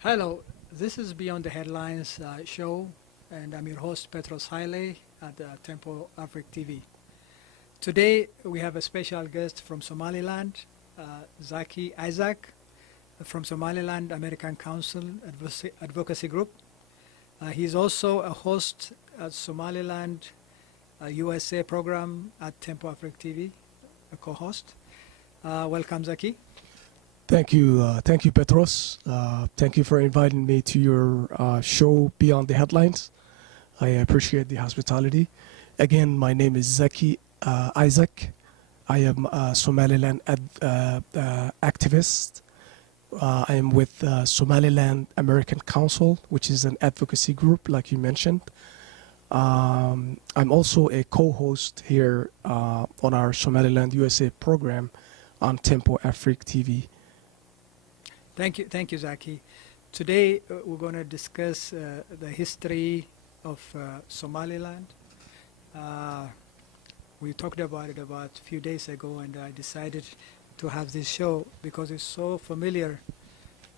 Hello, this is Beyond the Headlines show, and I'm your host, Petros Haile at Tempo Africa TV. Today, we have a special guest from Somaliland, Zaki Isaac, from Somaliland American Council Advocacy Group. He's also a host at Somaliland USA program at Tempo Africa TV, a co-host. Welcome, Zaki. Thank you, Petros. Thank you for inviting me to your show, Beyond the Headlines. I appreciate the hospitality. Again, my name is Zaki Isaac. I am a Somaliland activist. I am with Somaliland American Council, which is an advocacy group, like you mentioned. I'm also a co-host here on our Somaliland USA program on Tempo Africa TV. Thank you, Zaki. Today we're going to discuss the history of Somaliland. We talked about it about a few days ago, and I decided to have this show because it's so familiar.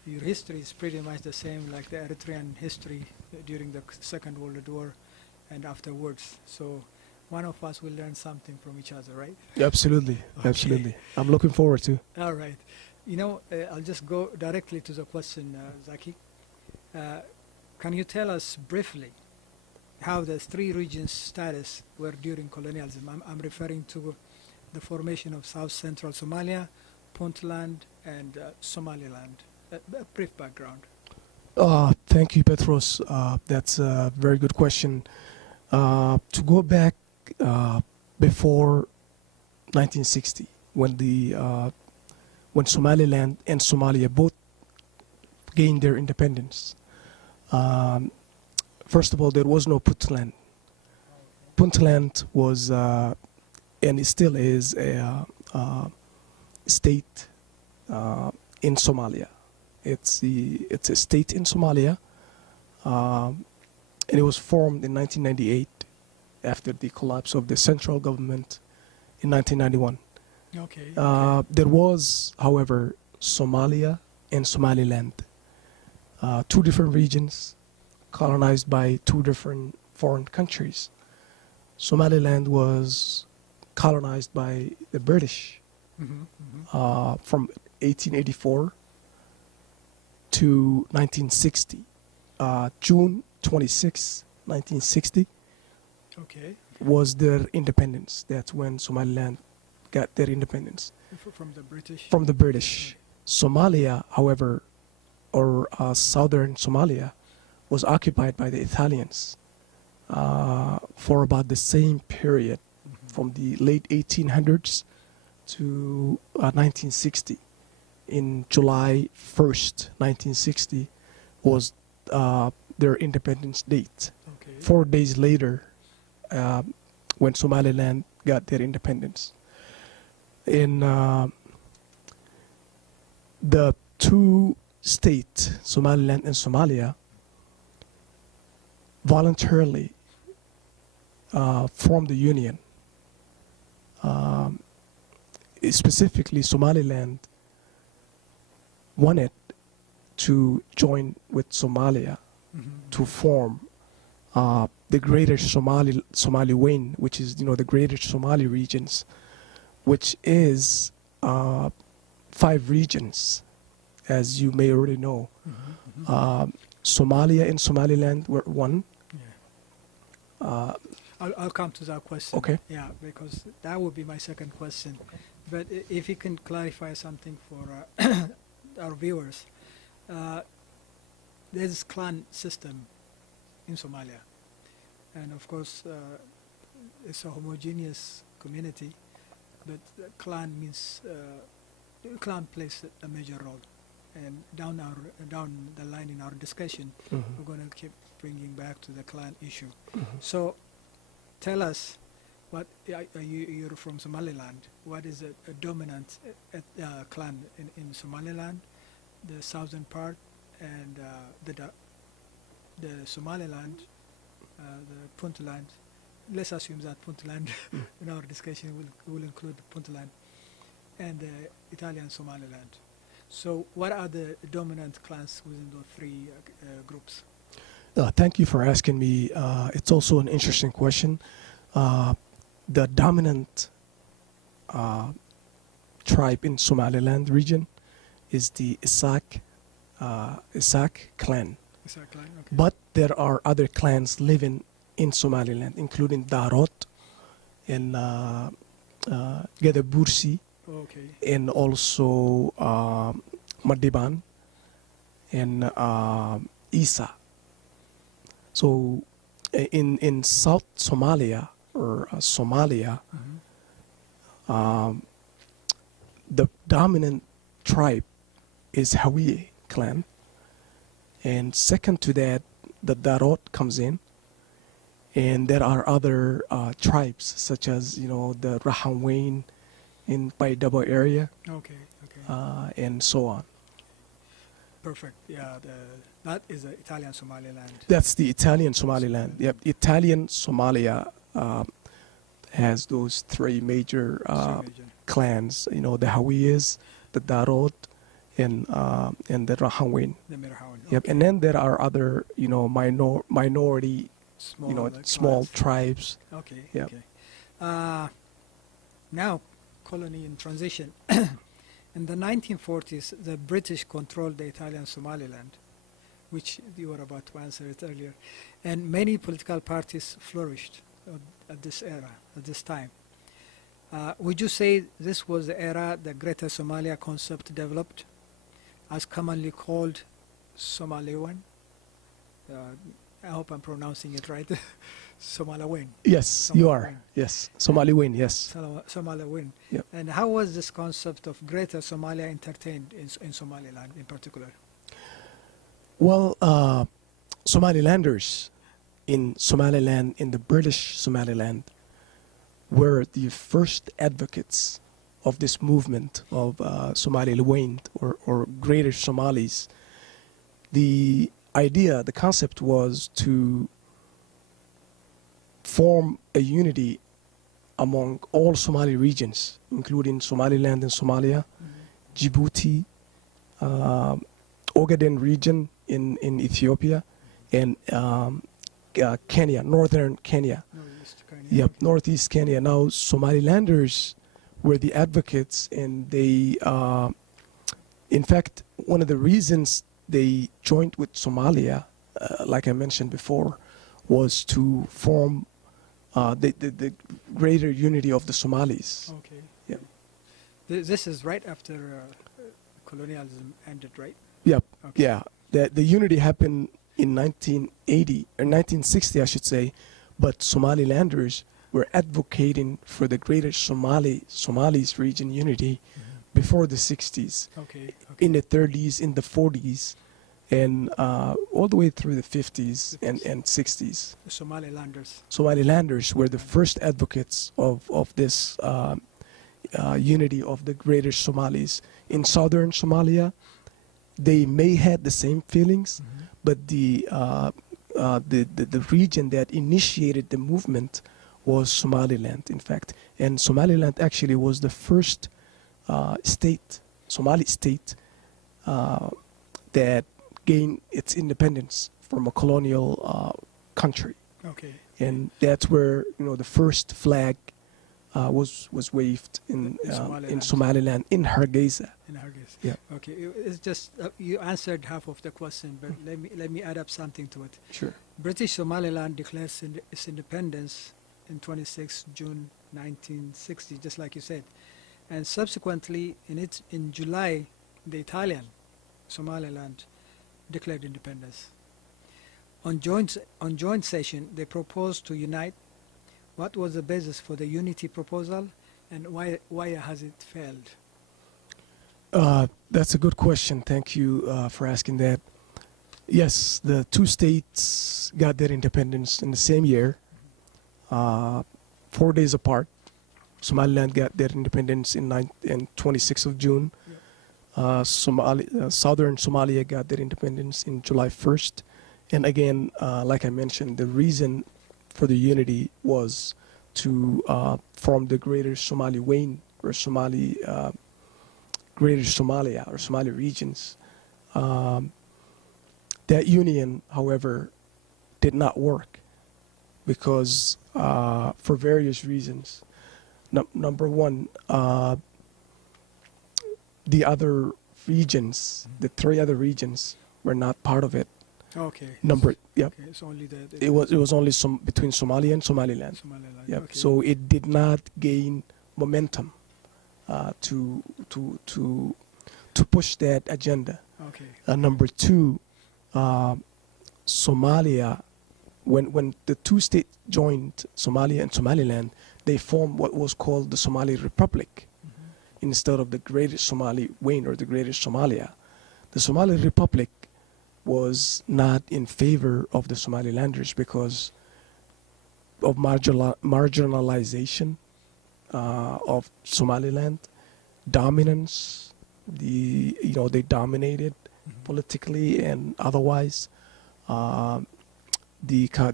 Your history is pretty much the same like the Eritrean history during the Second World War and afterwards. So one of us will learn something from each other, right? Absolutely, Okay. absolutely. I'm looking forward to. All right. You know, I'll just go directly to the question, Zaki. Can you tell us briefly how the three regions' status were during colonialism? I'm referring to the formation of South Central Somalia, Puntland, and Somaliland. A brief background. Thank you, Petros. That's a very good question. To go back before 1960, when Somaliland and Somalia both gained their independence. First of all, there was no Puntland. Puntland was, and it still is, a state in Somalia. It's a state in Somalia, and it was formed in 1998 after the collapse of the central government in 1991. Okay. There was, however, Somalia and Somaliland, two different regions colonized by two different foreign countries. Somaliland was colonized by the British from 1884 to 1960. June 26, 1960 Okay. was their independence. That's when Somaliland got their independence. From the British? From the British. Somalia, however, or southern Somalia, was occupied by the Italians for about the same period, from the late 1800s to 1960. In July 1st, 1960, was their independence date. Okay. 4 days later, when Somaliland got their independence. In the two states, Somaliland and Somalia, voluntarily formed the union. Specifically, Somaliland wanted to join with Somalia to form the greater Somaliland, which is, the greater Somali regions, which is 5 regions, as you may already know. Somalia and Somaliland were one. Yeah. I'll come to that question. Okay. Yeah, because that would be my second question. But if you can clarify something for our viewers, there's clan system in Somalia, and of course it's a homogeneous community, but clan means clan plays a major role. And down the line in our discussion, we're going to keep bringing back to the clan issue. So, tell us, you're from Somaliland. What is a dominant clan in Somaliland, the southern part, and the Somaliland, the Puntland? Let's assume that Puntland in our discussion will include Puntland and the Italian Somaliland. So what are the dominant clans within those three groups? Thank you for asking me. It's also an interesting question. The dominant tribe in Somaliland region is the SAC clan. SAC clan, okay. But there are other clans living in Somaliland, including Darot and Gadabursi, okay. and also Madiban and Isa. So in South Somalia or Somalia, the dominant tribe is Hawiye clan, and second to that, the Darot comes in, and there are other tribes such as the Rahanwain in Baidabo area, Okay, okay. and so on. Perfect. Yeah, that is the Italian Somaliland. That's the Italian Somaliland. Yep, Italian Somalia has those three major clans. The Hawiyas, the Darod, and the Rahanwain. The Mirahawan. Yep, Okay. and then there are other minority, small tribes. Okay. Yep. Okay. Now, colony in transition. In the 1940s, the British controlled the Italian Somaliland, which you were about to answer it earlier, and many political parties flourished at this era, at this time. Would you say this was the era the Greater Somalia concept developed, as commonly called Somaliland? I hope I'm pronouncing it right. Somaliland. Yes, you are. Yes, Somaliland. Yes. Somaliland. Yep. And how was this concept of Greater Somalia entertained in Somaliland in particular? Well, Somalilanders in Somaliland, in the British Somaliland, were the first advocates of this movement of Somaliland or Greater Somalis. The idea, the concept was to form a unity among all Somali regions, including Somaliland and Somalia, Djibouti, Ogaden region in Ethiopia, and Kenya, northern Kenya. Northeast Kenya. Yep, northeast Kenya. Now, Somalilanders were the advocates, and they, in fact, one of the reasons they joined with Somalia, like I mentioned before, was to form the greater unity of the Somalis. Okay. Yeah. This is right after colonialism ended, right? Yep. Okay. Yeah. The unity happened in 1980 or 1960, I should say, but Somalilanders were advocating for the greater Somalis region unity before the 60s, Okay. in the 30s, in the 40s, and all the way through the 50s and 60s. The Somalilanders. Somalilanders were the first advocates of this unity of the greater Somalis. In southern Somalia, they may had the same feelings, but the region that initiated the movement was Somaliland, in fact. And Somaliland actually was the first Somali state that gained its independence from a colonial country. Okay. And that's where the first flag was waved in Somaliland, in Hargeisa. In Hargeisa. Yeah. Okay. It's just you answered half of the question, but let me add up something to it. Sure. British Somaliland declares its independence in 26 June 1960, just like you said, and subsequently in July, the Italian Somaliland declared independence. On joint session, they proposed to unite. What was the basis for the unity proposal, and why has it failed? That's a good question. Thank you for asking that. Yes, the two states got their independence in the same year, 4 days apart. Somaliland got their independence in 26th of June. Southern Somalia got their independence in July 1st. And again, like I mentioned, the reason for the unity was to form the greater Somaliland or Somali Greater Somalia or Somali regions. That union, however, did not work because for various reasons. Number one, the other regions, the 3 other regions, were not part of it. Okay. Yep. Okay, it's only It was only between Somalia and Somaliland. Somaliland. Yep. Okay. So it did not gain momentum to push that agenda. Okay. Number 2, Somalia, when the 2 states joined, Somalia and Somaliland, they formed what was called the Somali Republic instead of the Greater Somali Wayne or the Greater Somalia. The Somali Republic was not in favor of the Somalilanders because of marginalization of Somaliland, dominance. They dominated politically and otherwise. The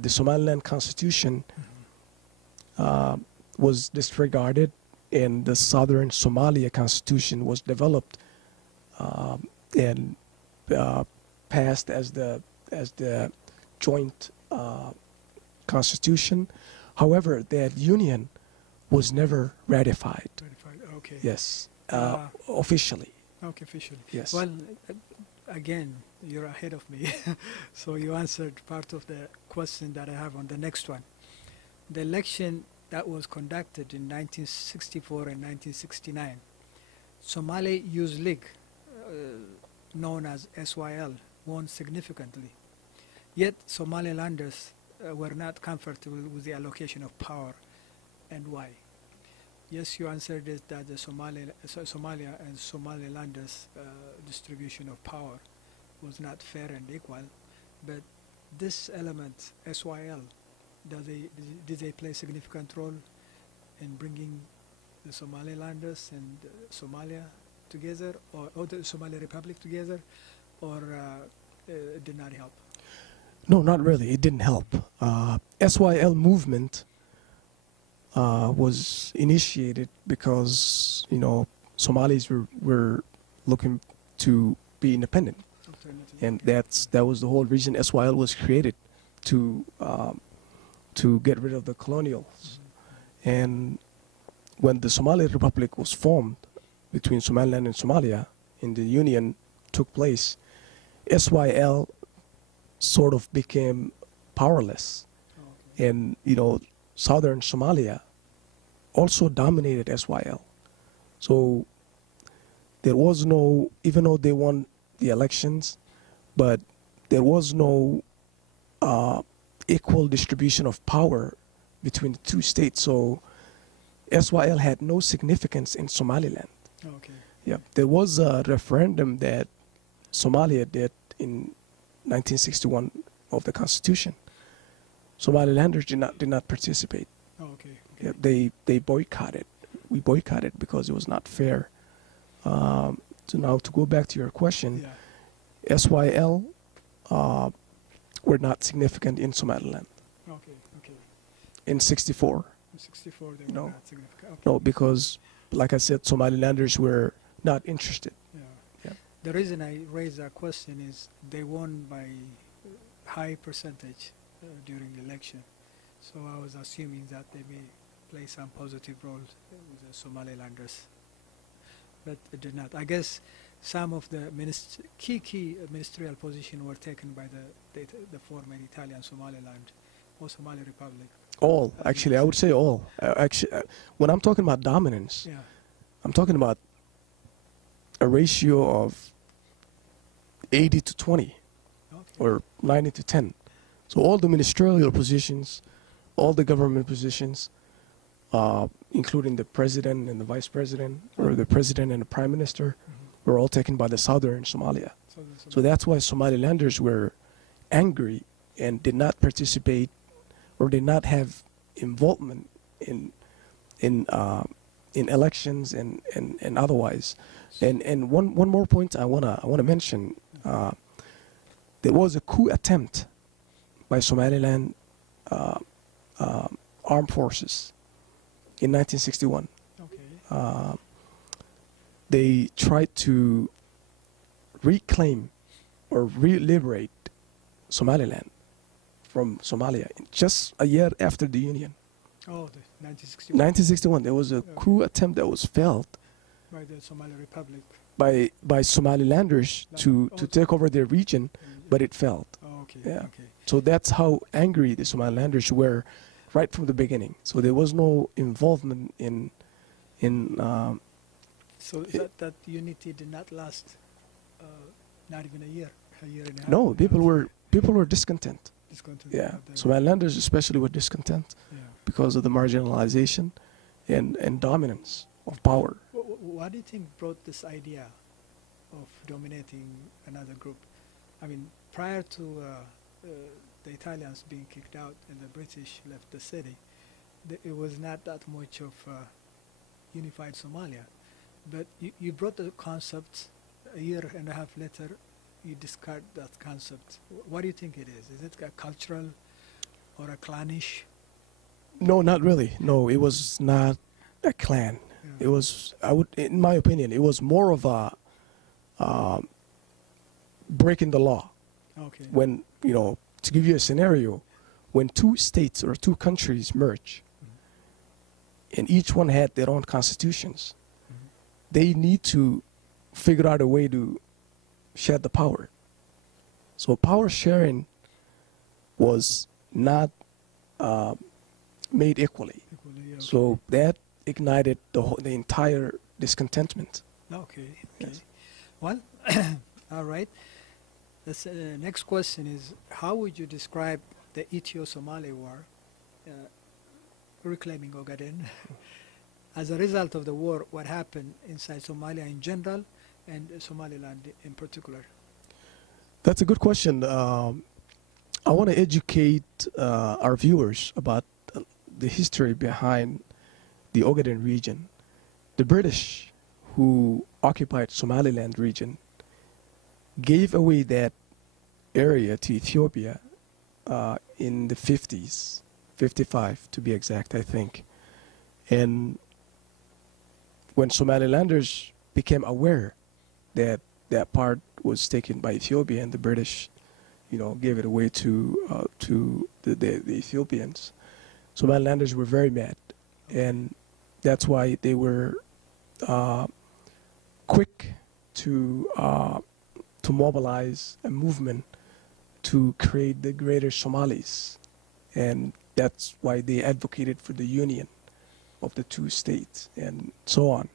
Somaliland Constitution was disregarded, and the Southern Somalia Constitution was developed and passed as the joint constitution. However, that union was never ratified. Okay. Yes, officially. Okay, officially. Yes. Well, again, you're ahead of me. So you answered part of the question that I have on the next one. The election that was conducted in 1964 and 1969, Somali Youth League, known as SYL, won significantly. Yet Somalilanders were not comfortable with the allocation of power. And why? Yes, you answered it that the Somalia and Somalilanders' distribution of power was not fair and equal, but this element, SYL, did they play a significant role in bringing the Somalilanders and Somalia together, or the Somali Republic together, or it did not help? No, not really. It didn't help. SYL movement was initiated because Somalis were looking to be independent, and that was the whole reason SYL was created, to get rid of the colonials. And when the Somali Republic was formed between Somaliland and Somalia, and the union took place, SYL sort of became powerless. Okay. And Southern Somalia also dominated SYL. So there was no, even though they won the elections, but there was no equal distribution of power between the 2 states. So SYL had no significance in Somaliland. Okay. Yeah, there was a referendum that Somalia did in 1961 of the Constitution. Somalilanders did not participate. Oh, okay. Yeah, they boycotted. We boycotted because it was not fair. So now to go back to your question, SYL were not significant in Somaliland. Okay. Okay. In 64. In 64, they were not significant. Okay. No, because like I said, Somalilanders were not interested. Yeah. The reason I raised that question is they won by high percentage during the election. So I was assuming that they may play some positive role with the Somalilanders, but it did not. I guess some of the key ministerial positions were taken by the former Italian Somaliland or Somali Republic. All, actually, I would say all. When I'm talking about dominance, I'm talking about a ratio of 80 to 20, or 90 to 10. So all the ministerial positions, all the government positions, including the president and the vice president, or the president and the prime minister, were all taken by the Southern Somalia. So that's why Somalilanders were angry and did not participate or did not have involvement in elections and otherwise. And one more point I wanna mention. There was a coup attempt by Somaliland armed forces in 1961. Okay. they tried to reclaim or re-liberate Somaliland from Somalia just a year after the Union. Oh, the 1961. 1961, there was a coup attempt that was failed By the Somali Republic. by Somalilanders to take over their region, but it failed. Oh, okay. Yeah. Okay. So that's how angry the Somalilanders were right from the beginning. So there was no involvement in So that unity did not last, not even a year and a half. no, people were discontent. Discontent Yeah, of the- Somalilanders especially were discontent yeah. because of the marginalization and dominance of power. What do you think brought this idea of dominating another group? I mean, prior to the Italians being kicked out and the British left the city, it was not that much of unified Somalia. But you brought the concept a year and a half later, you discard that concept. What do you think it is? Is it a cultural or a clanish? No, not really. No, it was not a clan. Yeah. It was, in my opinion, it was more of a breaking the law. Okay. When, to give you a scenario, when two states or two countries merge, and each one had their own constitutions, they need to figure out a way to share the power. So power sharing was not made equally. Equally, okay. So that ignited the entire discontentment. Okay. Yes. Well, all right. The next question is, how would you describe the Ethio-Somali War, reclaiming Ogaden? As a result of the war, what happened inside Somalia in general and Somaliland in particular? That's a good question. I want to educate our viewers about the history behind the Ogaden region. The British, who occupied Somaliland region, gave away that area to Ethiopia in the 50s, 55 to be exact, I think. And when Somalilanders became aware that that part was taken by Ethiopia and the British, gave it away to the Ethiopians, Somalilanders were very mad, and that's why they were quick to mobilize a movement to create the Greater Somalis, and that's why they advocated for the union of the two states and so on.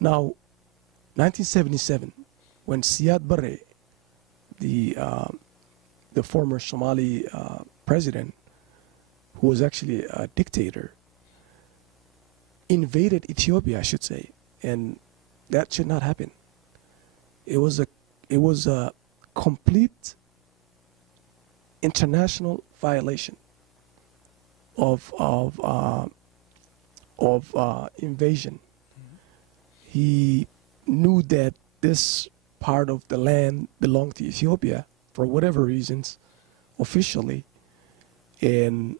Now, 1977, when Siad Barre, the former Somali president, who was actually a dictator, invaded Ethiopia, I should say, and that should not happen. It was a complete international violation of invasion. He knew that this part of the land belonged to Ethiopia for whatever reasons, officially, and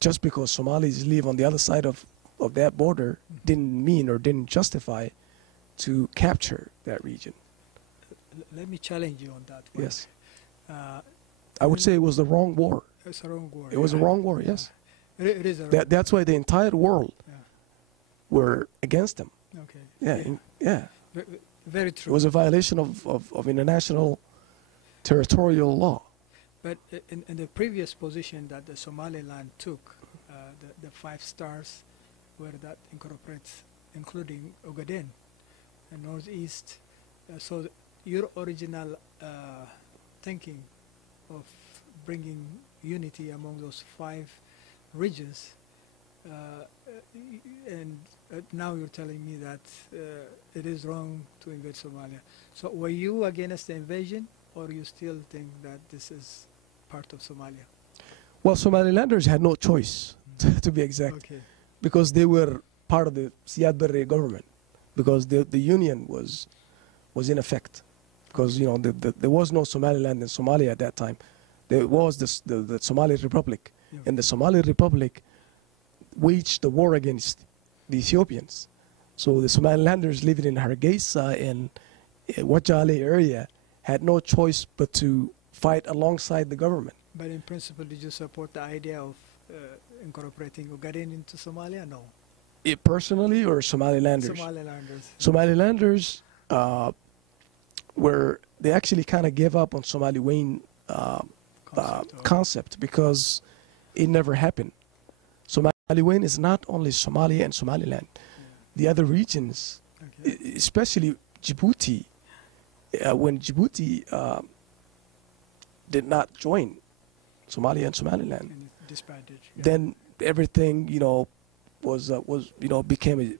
just because Somalis live on the other side of that border didn't mean or didn't justify to capture that region. Let me challenge you on that one. Yes. I would say it was the wrong war. It's a wrong war. It was a wrong war, yes. It is a wrong That's why the entire world Yeah. were against them. Okay. Yeah. Very It true. was a violation of international territorial law. But in the previous position that the Somaliland took, the 5 stars, where that incorporates, including Ogaden and Northeast. So your original thinking of bringing unity among those 5 regions, and now you're telling me that it is wrong to invade Somalia. So were you against the invasion, or you still think that this is part of Somalia? Well, Somalilanders had no choice, to be exact, Okay. because they were part of the Siad Barre government, because the union was in effect, because there was no Somaliland in Somalia at that time. There was the Somali Republic, Yeah. and the Somali Republic waged the war against the Ethiopians. So the Somalilanders living in Hargeisa and Wajale area had no choice but to fight alongside the government. But in principle, did you support the idea of incorporating Ogaden into Somalia? No. Personally, or Somalilanders? Somalilanders. Somalilanders they actually kind of gave up on Somali Wayne concept because it never happened. Somali Wayne is not only Somalia and Somaliland. The other regions, especially Djibouti, when Djibouti did not join Somalia and Somaliland, And it disbanded. then everything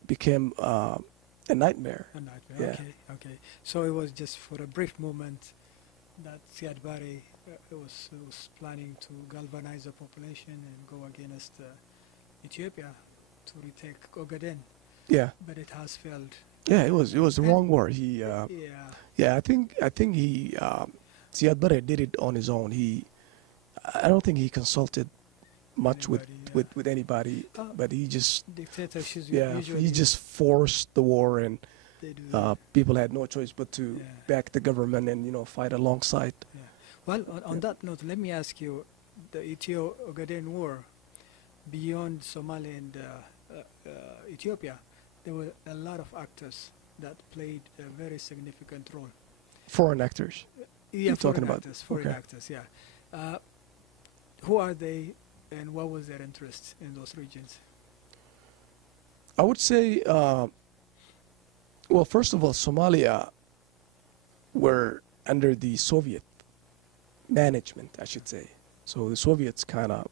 became a nightmare. A nightmare. Yeah. Okay. So it was just for a brief moment that Siad Barre was planning to galvanize the population and go against Ethiopia to retake Ogaden. Yeah. But it has failed. Yeah, it was the wrong war. I think he Siad Barre did it on his own. I don't think he consulted much with anybody, but he just Dictatorships he just forced the war, and they do that. people had no choice but to back the government and fight alongside. Yeah. Well, on that note, let me ask you, the Ethio-Ogaden War, beyond Somalia and Ethiopia, there were a lot of actors that played a very significant role. Foreign actors. Yeah, talking about? foreign Okay. actors, yeah. Who are they, and what was their interest in those regions? I would say, well, first of all, Somalia were under the Soviet management, I should say. So the Soviets kind of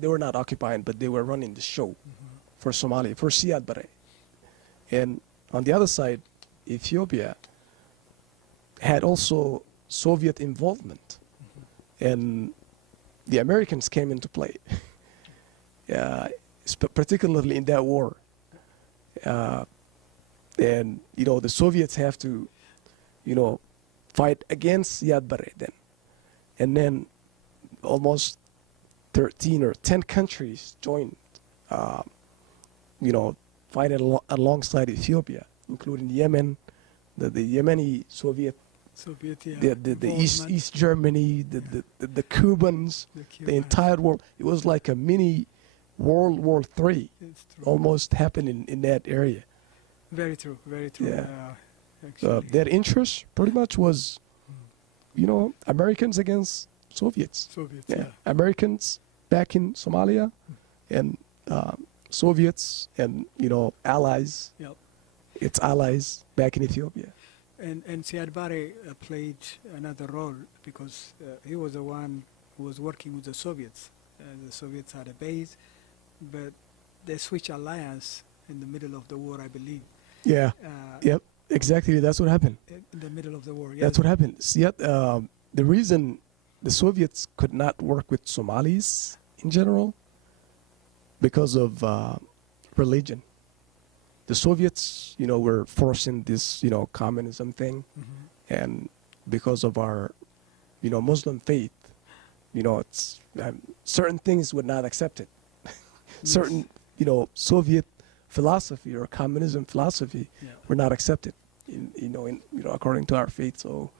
they were not occupying, but they were running the show for Somalia, for Siad Barre. And on the other side, Ethiopia had also Soviet involvement. And the Americans came into play, particularly in that war. And, the Soviets have to, fight against Siad Barre then. And then almost 13 or 10 countries joined, fighting alongside Ethiopia, including Yemen, the Yemeni Soviet, yeah. the East Germany, the Cubans, the entire world. It was like a mini World War III almost happened in that area. Very true. Yeah. Actually. Their interest pretty much was, Americans against Soviets. Yeah. Americans back in Somalia, and Soviets and allies. Yep. Its allies back in Ethiopia. And Siad Barre played another role because he was the one who was working with the Soviets. The Soviets had a base, but they switched alliance in the middle of the war, I believe. Yeah. Yep. Exactly. That's what happened. In the middle of the war. That's what happened. Siad, the reason the Soviets could not work with Somalis in general because of religion. The Soviets, were forcing this, communism thing, and because of our, Muslim faith, it's certain things would not accept it. Certain, Soviet philosophy or communism philosophy were not accepted, according to our faith. So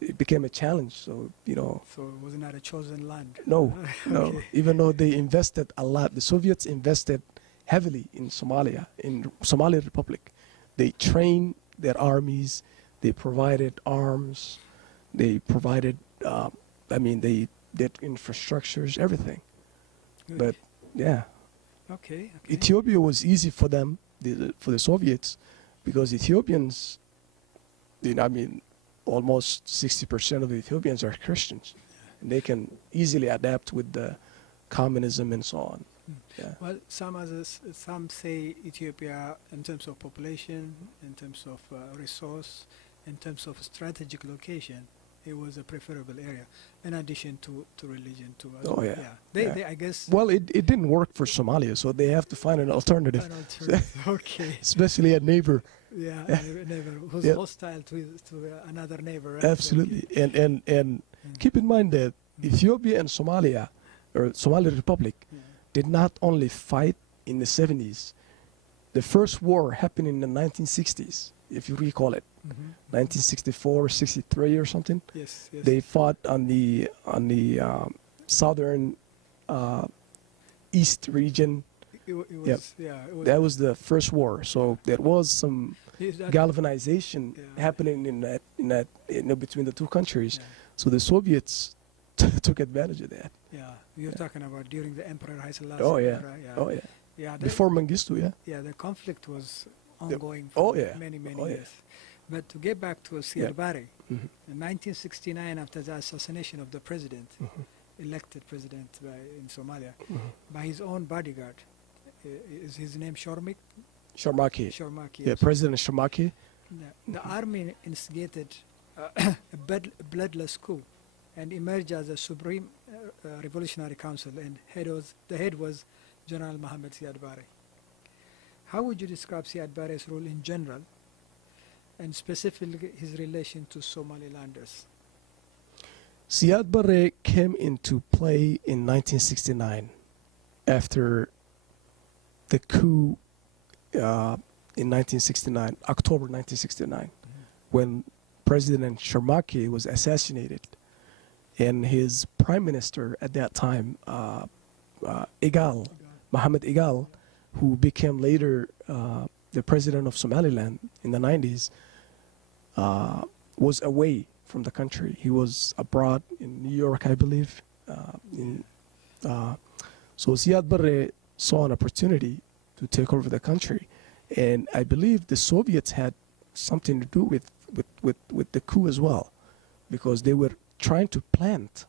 it became a challenge. So So it was not a chosen land. No, no. Okay. Even though they invested a lot, the Soviets invested heavily in Somalia, in Somali Republic. They trained their armies, they provided arms, they provided, they did infrastructures, everything. Good. But, yeah. Okay. Ethiopia was easy for them, for the Soviets, because Ethiopians, almost 60% of the Ethiopians are Christians. And they can easily adapt with the communism and so on. Yeah. Well, some say Ethiopia, in terms of population, in terms of resource, in terms of strategic location, it was a preferable area, in addition to religion too. Oh, yeah. They, I guess. Well, it didn't work for Somalia, so they have to find an alternative. An alternative. Okay. Especially a neighbor. Yeah, a neighbor who's hostile to another neighbor. Right? Absolutely. Okay. And keep in mind that Ethiopia and Somalia, or Somali Republic, did not only fight in the 70s. the first war happened in the 1960s, if you recall it. 1964, 63 or something. Yes, yes. They fought on the southern east region. It was, Yep. yeah. It was, That was the first war. So there was some is that- galvanization Yeah. happening between the two countries. Yeah. So the Soviets took advantage of that. Yeah, you're talking about during the Emperor Haile Selassie Oh yeah. era, yeah. Oh yeah. Yeah, Before Mengistu, yeah. yeah, the conflict was ongoing for Oh, yeah. many Oh, yeah. years. But to get back to Siad Yeah. Barre, Mhm. in 1969, after the assassination of the president, Mhm. elected president in Somalia, Mhm. by his own bodyguard, is his name Shormik? Sharmaki. Shormaki. Yeah, President Sharmaki. The army instigated a bloodless coup and emerged as a supreme revolutionary council, and the head was General Mohammed Siad Barre. How would you describe Siad Barre's role in general, and specifically his relation to Somalilanders? Siad Barre came into play in 1969 after the coup in 1969, October 1969, when President Sharmaki was assassinated, and his prime minister at that time, Igal, Mohammed Igal, who became later the president of Somaliland in the 90s, was away from the country. He was abroad in New York, I believe. So Siad Barre saw an opportunity to take over the country, and I believe the Soviets had something to do with the coup as well, because they were trying to plant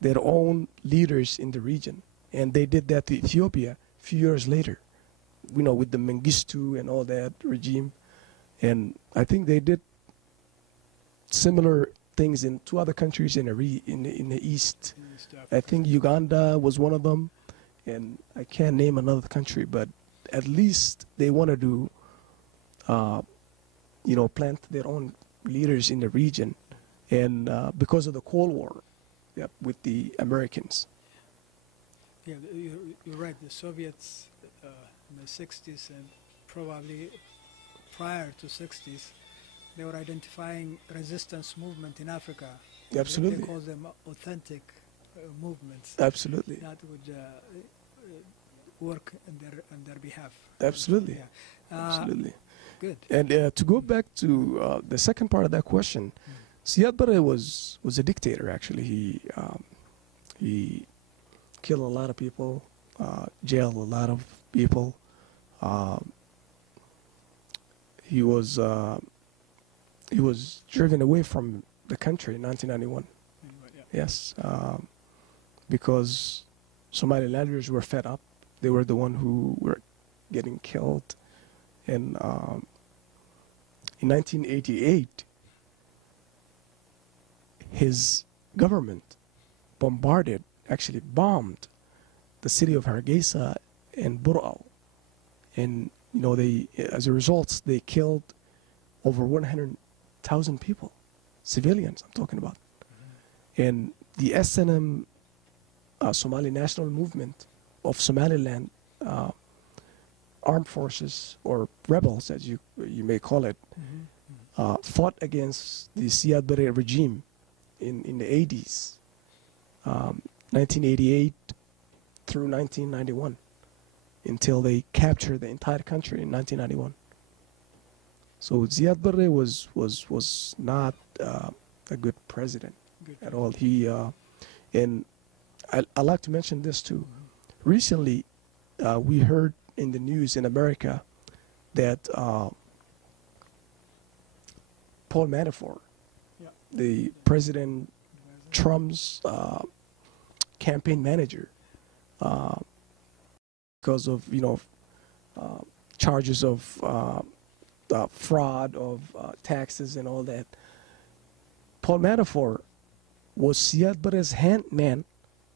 their own leaders in the region, and they did that to Ethiopia a few years later, with the Mengistu and all that regime. And I think they did similar things in two other countries in the east. I think Uganda was one of them, and I can't name another country, but at least they wanted to plant their own leaders in the region, and because of the Cold War, with the Americans. Yeah, you're right. The Soviets in the 60s and probably prior to 60s, they were identifying resistance movement in Africa. Absolutely. They call them authentic movements. Absolutely. That would work on their behalf. Absolutely. Yeah. Absolutely. Good. And to go back to the second part of that question, Siad Barre was a dictator. Actually, he killed a lot of people, jailed a lot of people. He was driven away from the country in 1991. Yes, because Somalilanders were fed up. They were the one who were getting killed, and in 1988, his government actually bombed the city of Hargeisa and Bur'al, and as a result, they killed over 100,000 people, civilians I'm talking about. And the SNM, Somali National Movement of Somaliland, armed forces or rebels, as you may call it, fought against the Siad Barre regime in the 80s, 1988 through 1991, until they captured the entire country in 1991. So Siad Barre was not a good president at all. He and I like to mention this too. Recently, we heard in the news in America that Paul Manafort, the President Trump's campaign manager, because of charges of fraud of taxes and all that. Paul Manafort was Siad Barre's hand man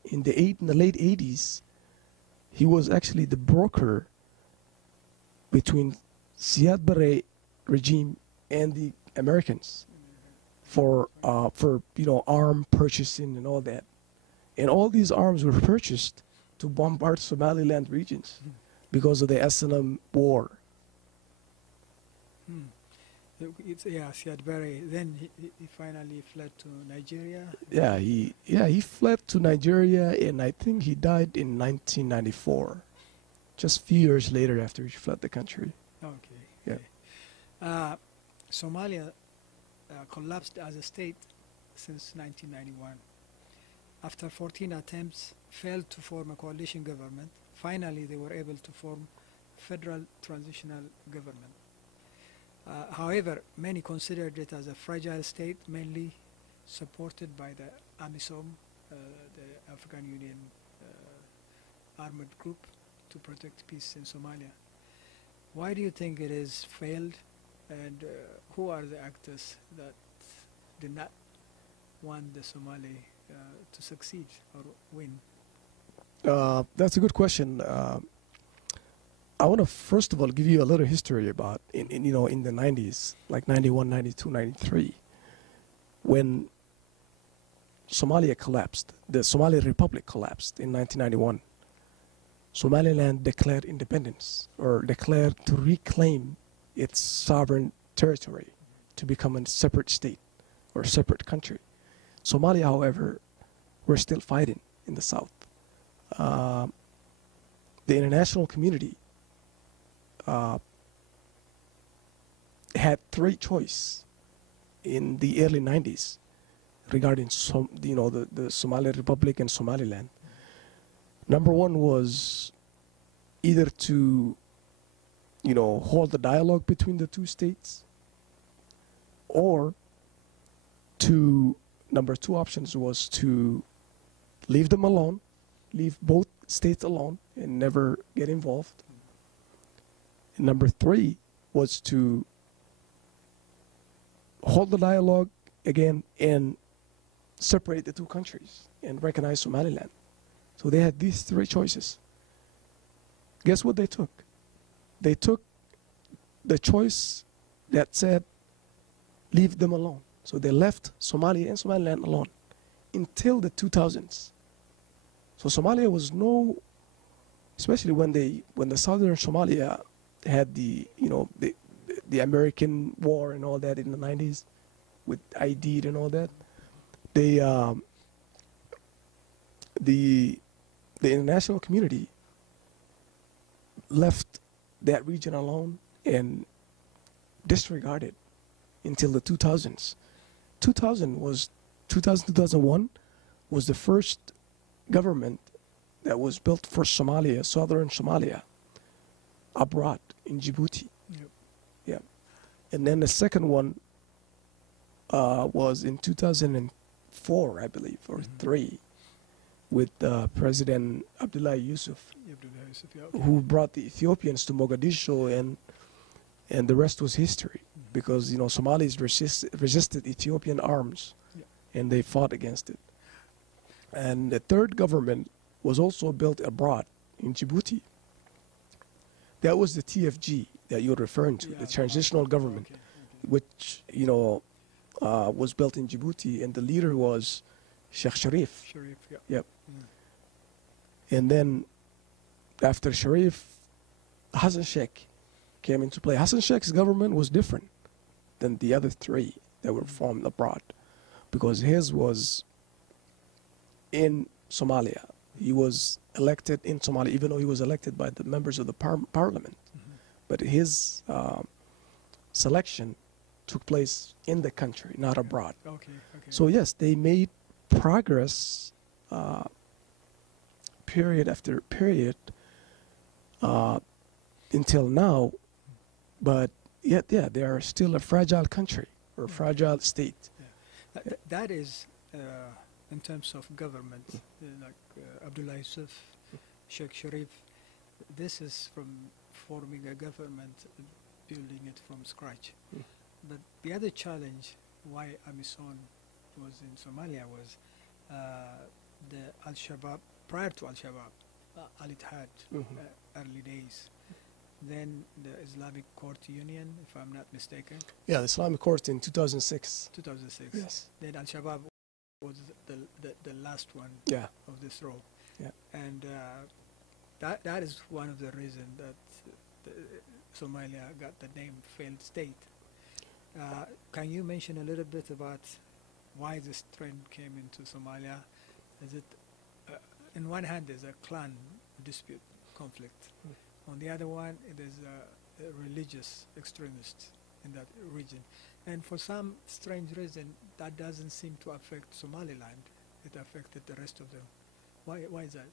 in the late 80s. He was actually the broker between Siad Barre regime and the Americans for arm purchasing and all that. And all these arms were purchased to bombard Somaliland regions because of the SNM war Hmm. Yeah, Siad Barre. Then he finally fled to Nigeria. He fled to Nigeria, and I think he died in 1994, just a few years later after he fled the country. Okay. Yeah. Okay. Somalia collapsed as a state since 1991. After 14 attempts, failed to form a coalition government. Finally, they were able to form federal transitional government. However, many considered it as a fragile state, mainly supported by the AMISOM, the African Union armored group, to protect peace in Somalia. Why do you think it has failed, and who are the actors that did not want the Somali to succeed or win? That's a good question. I want to first of all give you a little history about in the 90s, like 91, 92, 93, when Somalia collapsed, the Somali Republic collapsed in 1991. Somaliland declared independence, or declared to reclaim its sovereign territory to become a separate state or separate country. Somalia, however, were still fighting in the south. The international community had three choices in the early 90s regarding the Somali Republic and Somaliland. Number one was either to hold the dialogue between the two states, or number two options was to leave them alone, leave both states alone and never get involved. And number three was to hold the dialogue again and separate the two countries and recognize Somaliland. So they had these three choices. Guess what they took? They took the choice that said, leave them alone. So they left Somalia and Somaliland alone until the 2000s. So Somalia was especially when the southern Somalia had the American war and all that in the 90s with Aidid and all that. The international community left that region alone and disregarded until the 2000s. 2001 was the first government that was built for Somalia, southern Somalia, abroad in Djibouti. Yep. Yeah. And then the second one was in 2004, I believe, or three, with President Abdullah Yusuf, who brought the Ethiopians to Mogadishu, and the rest was history, because Somalis resisted Ethiopian arms, and they fought against it. And the third government was also built abroad in Djibouti. That was the TFG that you're referring to, the transitional government, which was built in Djibouti, and the leader was Sheikh Sharif. Yep. And then after Sharif, Hassan Sheikh came into play. Hassan Sheikh's government was different than the other three that were formed abroad, because his was in Somalia. He was elected in Somalia, even though he was elected by the members of the parliament. But his selection took place in the country, not abroad. So yes, they made progress period after period until now, but yet they are still a fragile country or a fragile state. That is in terms of government, like Abdullah Yusuf, Sheikh Sharif. This is from forming a government, building it from scratch. But the other challenge why AMISOM was in Somalia was the Al-Shabaab, prior to Al-Shabaab, Al-Ittihad, early days. Then the Islamic Court Union, if I'm not mistaken. Yeah, the Islamic Court in 2006. 2006. Yes. Then Al-Shabaab was the last one of this row. Yeah. And that is one of the reasons that Somalia got the name failed state. Can you mention a little bit about why this trend came into Somalia? Is it, in one hand, there's a clan dispute, conflict. On the other one, there's a religious extremist in that region. And for some strange reason, that doesn't seem to affect Somaliland. It affected the rest of them. Why is that?